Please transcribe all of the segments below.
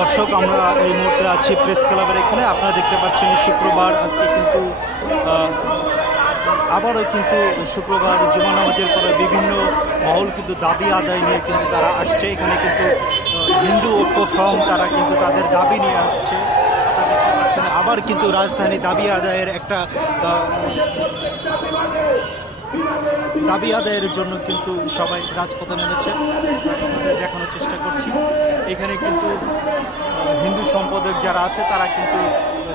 দর্শক, আমরা এই মুহূর্তে আছি প্রেস ক্লাবের এখানে। আপনারা দেখতে পাচ্ছেন শুক্রবার, আজকে কিন্তু আবারও কিন্তু শুক্রবার জুমা নামাজের পরে বিভিন্ন মহল কিন্তু দাবি আদায় নিয়ে কিন্তু তারা আসছে। এখানে কিন্তু হিন্দু ঐক্য ফ্রন্ট তারা কিন্তু তাদের দাবি নিয়ে আসছে। আপনারা দেখতে পাচ্ছেন আবার কিন্তু রাজধানী দাবি আদায়ের একটা দাবি আদায়ের জন্য কিন্তু সবাই রাজপথে নেমেছে। আমাদের দেখানোর চেষ্টা করছি এখানে কিন্তু হিন্দু সম্পাদক যারা আছে তারা কিন্তু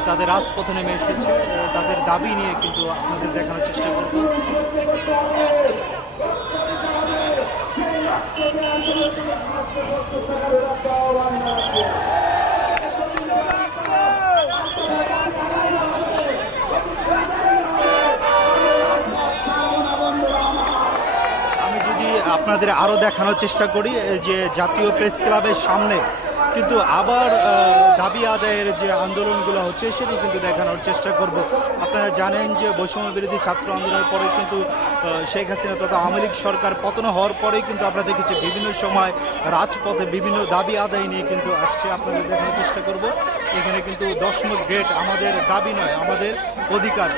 তাদের রাজপথে নেমে এসেছে, তাদের দাবি নিয়ে কিন্তু আপনাদের দেখানোর চেষ্টা করব। আমি যদি আপনাদের আরও দেখানোর চেষ্টা করি যে জাতীয় প্রেস ক্লাবের সামনে কিন্তু আবার দাবি আদায়ের যে আন্দোলনগুলো হচ্ছে সেটি কিন্তু দেখানোর চেষ্টা করব। আপনারা জানেন যে বৈষম্য বিরোধী ছাত্র আন্দোলনের পরে কিন্তু শেখ হাসিনা তথা আওয়ামী লীগ সরকার পতন হওয়ার পরেই কিন্তু আমরা দেখেছি বিভিন্ন সময় রাজপথে বিভিন্ন দাবি আদায় নিয়ে কিন্তু আসছে। আপনাদের দেখানোর চেষ্টা করব এখানে কিন্তু 10 গ্রেড আমাদের দাবি নয়, আমাদের অধিকার।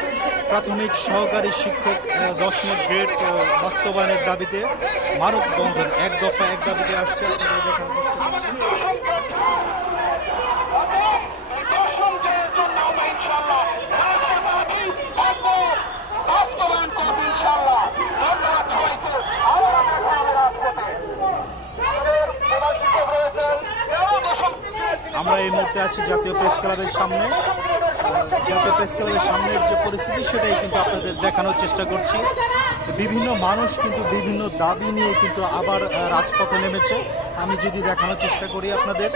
প্রাথমিক সহকারী শিক্ষক 10 গ্রেড বাস্তবায়নের দাবিতে মানববন্ধন এক দফা এক দাবিতে আসছে। আপনাদের দেখানোর চেষ্টা করছি। আমরা এই মুহূর্তে আছি জাতীয় প্রেস ক্লাবের সামনে। জাতীয় প্রেস ক্লাবের সামনের যে পরিস্থিতি সেটাই কিন্তু আপনাদের দেখানোর চেষ্টা করছি। বিভিন্ন মানুষ কিন্তু বিভিন্ন দাবি নিয়ে কিন্তু আবার রাজপথে নেমেছে। আমি যদি দেখানোর চেষ্টা করি আপনাদের,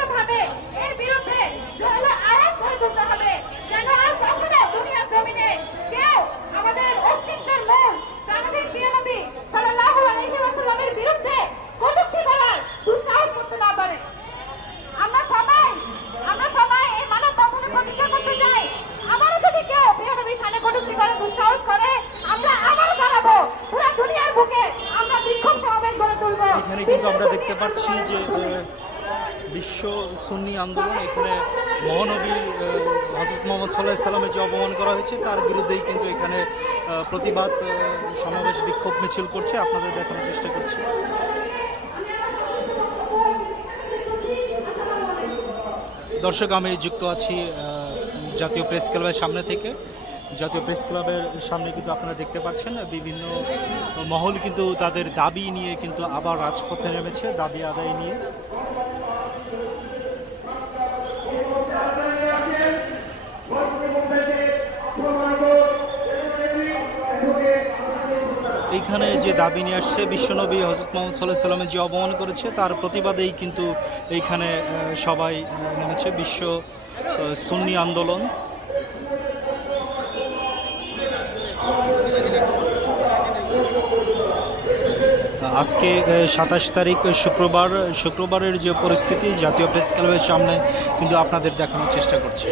এখানে কিন্তু আমরা দেখতে পাচ্ছি যে বিশ্ব সুন্নি আন্দোলন, এখানে মহানবী হযরত মুহাম্মদ সাল্লাল্লাহু আলাইহি সাল্লামের যে অপমান করা হয়েছে তার বিরুদ্ধেই কিন্তু এখানে প্রতিবাদ সমাবেশ বিক্ষোভ মিছিল করছে। আপনাদের দেখানোর চেষ্টা করছি। দর্শক, আমি যুক্ত আছি জাতীয় প্রেস ক্লাবের সামনে থেকে। জাতীয় প্রেস ক্লাবের সামনে কিন্তু আপনারা দেখতে পাচ্ছেন বিভিন্ন মহল কিন্তু তাদের দাবি নিয়ে কিন্তু আবার রাজপথে নেমেছে, দাবি আদায় নিয়ে। এইখানে যে দাবি নিয়ে আসছে, বিশ্বনবী হযরত মুহাম্মদ সাল্লাল্লাহু আলাইহি সাল্লামের যে অপমান করেছে তার প্রতিবাদেই কিন্তু এইখানে সবাই নেমেছে। বিশ্ব সুন্নি আন্দোলন। আজকে 27 তারিখ শুক্রবারের যে পরিস্থিতি জাতীয় প্রেস ক্লাবের সামনে কিন্তু আপনাদের দেখানোর চেষ্টা করছি।